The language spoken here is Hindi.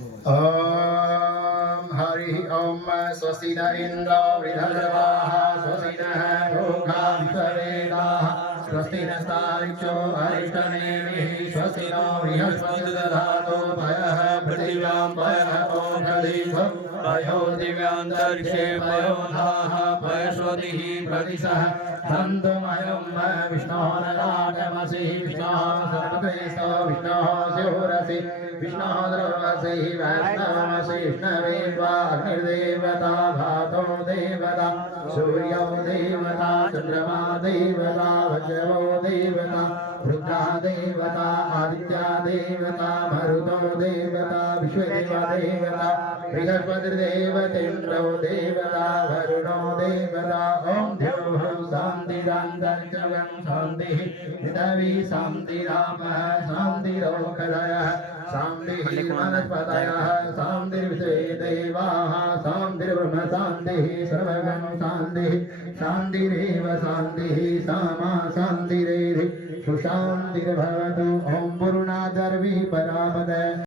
ॐ हरि ओम स्वस्ति न इन्द्रो वृद्धर्वाः स्वस्ति नः पूषा विश्ववेदाः स्वस्ति नस्तार्क्ष्यो अरिष्टनेमिः स्वस्ति नो बृहस्पतिर्दधातु पयः पृथिव्यां पयः ओषधीषु पयो दिव्यान्तरिक्षे पयो धाः पयस्वतिः प्रतिशः सन्तुमयं विष्णोः नराटमसि विष्णोः सर्वदेशो विष्णोः स्युरसि विष्णोः द्रवसि वैष्णवमसि विष्णवे अग्निर्देवता धातो देवता सूर्यो देवता चन्द्रमा देवता वज्रो देवता रुद्रा देवता आदित्या देवता मरुतो देवता विश्वदेवा देवता बृहस्पतिर्देवतेन्द्रो देवता वरुणो देवता ॐ द्यौः शान्तिरन्तरिक्षं शान्तिः पृथिवी शान्तिरापः शान्तिरोषधयः शान्तिः वनस्पतयः शान्तिर्विश्वे देवाः शान्तिर्ब्रह्म शान्तिः सर्वगं शान्तिः शान्तिरेव शान्तिः सामा शान्तिरेधि सुशान्तिर्भवतु ॐ पूर्णादर्वी परापद।